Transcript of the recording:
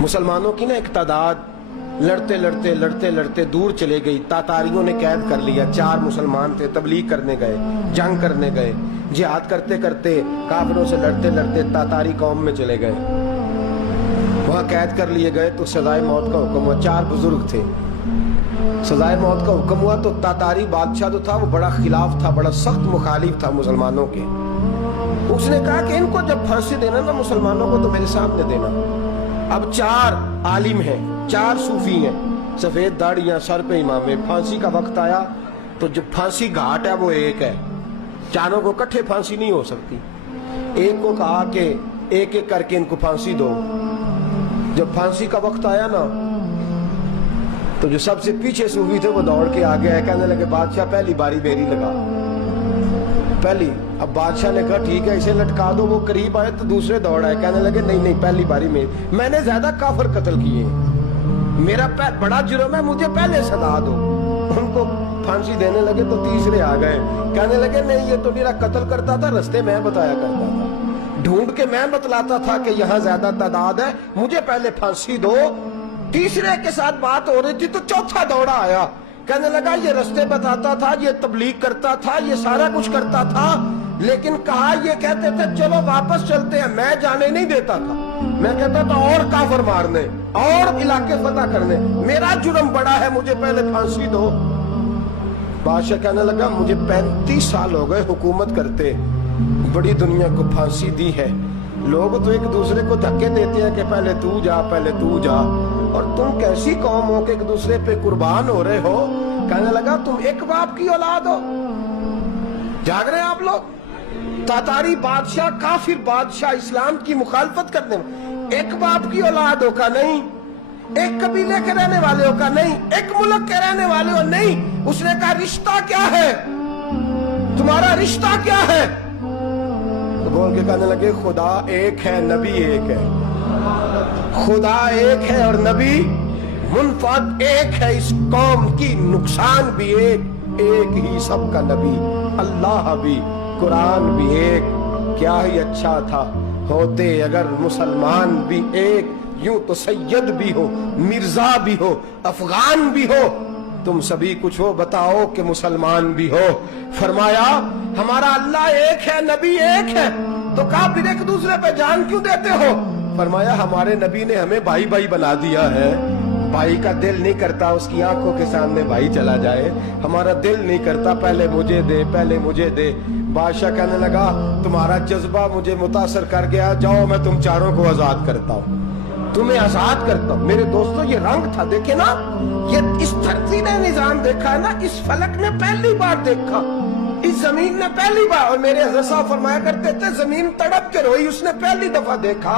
मुसलमानों की ना एक तादाद लड़ते लड़ते लड़ते लड़ते दूर चले गई। तातारियों ने कैद कर लिया। 4 मुसलमान थे, तबलीग करने गए, जंग करने गए, जिहाद करते करते काफिरों से लड़ते लड़ते तातारी कौम में चले गए। वहां कैद कर लिए गए तो सजाए मौत का हुक्म हुआ। 4 बुजुर्ग थे, सजाए मौत का हुक्म हुआ तो तातारी बादशाह जो था वो बड़ा खिलाफ था, बड़ा सख्त मुखालिफ था मुसलमानों के। उसने कहा कि इनको जब फांसी देना ना मुसलमानों को तो मेरे सामने देना। अब 4 आलिम हैं, 4 सूफी हैं, सफेद दाढ़ियां, सर पे इमामे। फांसी का वक्त आया तो जो फांसी घाट है वो एक है, चारों को इकट्ठे फांसी नहीं हो सकती। एक को कहा कि एक एक करके इनको फांसी दो। जब फांसी का वक्त आया ना तो जो सबसे पीछे सूफी थे वो दौड़ के आगे आए, कहने लगे बादशाह पहली बारी मेरी लगा पहली। अब बादशाह ने कहा ठीक है इसे लटका दो। वो करीब आए तो दूसरे दौड़ आए, कहने लगे नहीं नहीं पहली बारी मेरी, मैंने ज्यादा काफिर कत्ल किए, मेरा बड़ा जुर्म है, मुझे पहले सजा दो। उनको फांसी देने लगे तो तीसरे आ गए, कहने लगे नहीं ये तो मेरा कत्ल करता था, रास्ते मैं बताया करता था, ढूंढ के मैं बतलाता था कि यहाँ ज्यादा तादाद है, मुझे पहले फांसी दो। तीसरे के साथ बात हो रही थी तो चौथा दौड़ा आया, कहने लगा ये रास्ते बताता था, ये तबलीग करता था, ये सारा कुछ करता था, लेकिन कहा ये कहते थे चलो वापस चलते हैं, मैं जाने नहीं देता था। मैं कहता था और काफिर मारने और इलाके फतह करने, मेरा जुर्म बड़ा है, मुझे पहले फांसी दो। बादशाह कहने लगा मुझे 35 साल हो गए हुकूमत करते, बड़ी दुनिया को फांसी दी है, लोग तो एक दूसरे को धक्के देते हैं कि पहले तू जा पहले तू जा, और तुम कैसी कौम हो कि एक दूसरे पे कुर्बान हो रहे हो। कहने लगा तुम एक बाप की औलाद हो। जाग रहे हैं आप लोग? तातारी बादशाह, काफिर बादशाह, इस्लाम की मुखालफत करने में, एक बाप की औलाद हो का नहीं, एक कबीले के रहने वाले हो का नहीं, एक मुल्क के रहने वाले हो नहीं। उसने कहा रिश्ता क्या है तुम्हारा, रिश्ता क्या है? तो बोल के कहने लगे खुदा एक है, नबी एक है। खुदा एक है और नबी मुनफरद एक है, इस कौम की नुकसान भी एक ही सबका नबी, अल्लाह भी, कुरान भी एक। क्या ही अच्छा था होते अगर मुसलमान भी एक, यूं तो सैयद भी हो, मिर्जा भी हो, अफगान भी हो, तुम सभी कुछ हो, बताओ कि मुसलमान भी हो। फरमाया हमारा अल्लाह एक है, नबी एक है, तो कहा फिर एक दूसरे पे जान क्यों देते हो? फरमाया हमारे नबी ने हमें भाई भाई बना दिया है, भाई का दिल नहीं करता उसकी आंखों के सामने भाई चला जाए, हमारा दिल नहीं करता पहले मुझे दे पहले मुझे दे। बादशाह कहने लगा तुम्हारा जज्बा मुझे मुतासर कर गया, जाओ मैं तुम चारों को आजाद करता हूँ, तुम्हें आजाद करता हूँ। मेरे दोस्तों ये रंग था, देखे ना, ये इस धरती ने निजाम देखा है ना, इस फलक ने पहली बार देखा, इस जमीन ने पहली बार। और मेरे हज़रत साहब फरमाया करते थे जमीन तड़प के रोई, उसने पहली दफा देखा